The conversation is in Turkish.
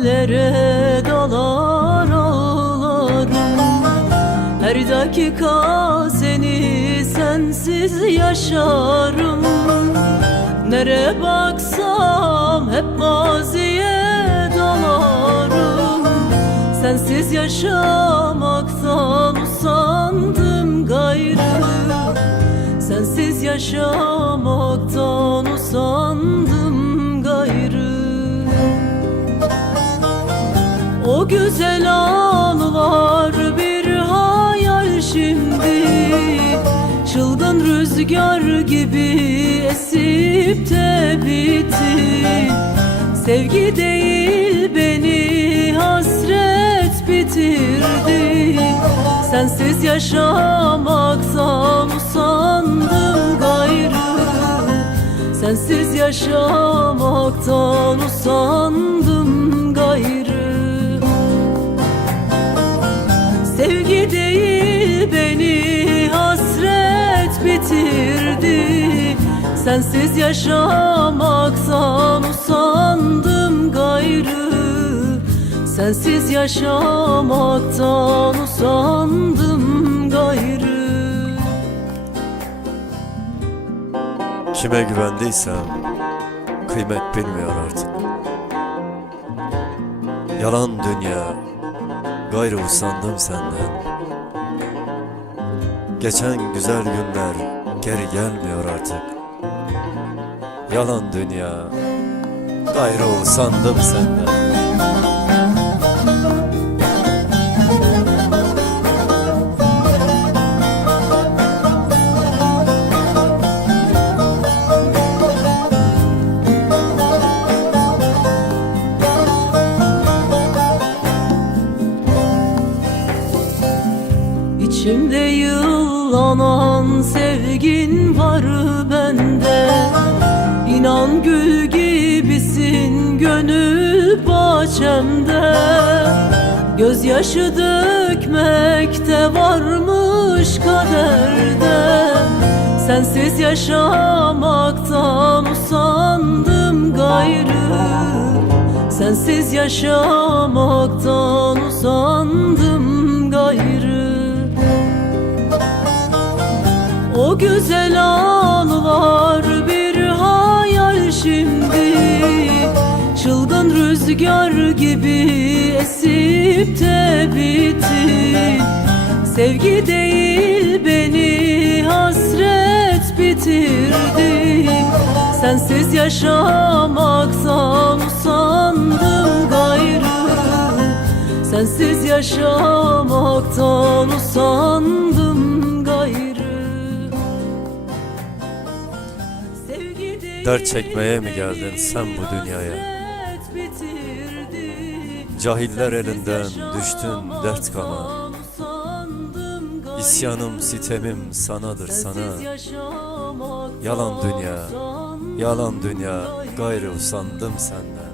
hayallere dalar ağlarım. Her dakika seni sensiz yaşarım. Nere baksam hep maziye dalarım. Sensiz yaşamaktan usandım gayrı. Sensiz yaşamaktan usandım gayrı. O güzel anılar bir hayal şimdi. Çılgın rüzgar gibi esip de bitti. Sevgi değil beni hasret bitirdi. Sensiz yaşamaktan usandım gayrı. Sensiz yaşamaktan usandım gayrı. Sevgi değil beni hasret bitirdi. Sensiz yaşamaktan usandım gayrı. Sensiz yaşamaktan usandım gayrı. Kime güvendiysem kıymet bilmiyor artık. Yalan dünya, gayrı usandım senden. Geçen güzel günler geri gelmiyor artık. Yalan dünya, gayrı usandım senden. İçimde yıllanan sevgin var bende. İnan gül gibisin gönül bahçemde. Gözyaşı dökmekte varmış kaderde. Sensiz yaşamaktan usandım gayrı. Sensiz yaşamaktan usandım gayrı. O güzel anılar bir hayal şimdi. Çılgın rüzgar gibi esip de bitti. Sevgi değil beni hasret bitirdi. Sensiz yaşamaktan usandım gayrı. Sensiz yaşamaktan usandım gayrı. Dert çekmeye mi geldin sen bu dünyaya? Cahiller elinden düştün dert kana. İsyanım sitemim sanadır sana. Yalan dünya, yalan dünya, gayrı usandım senden.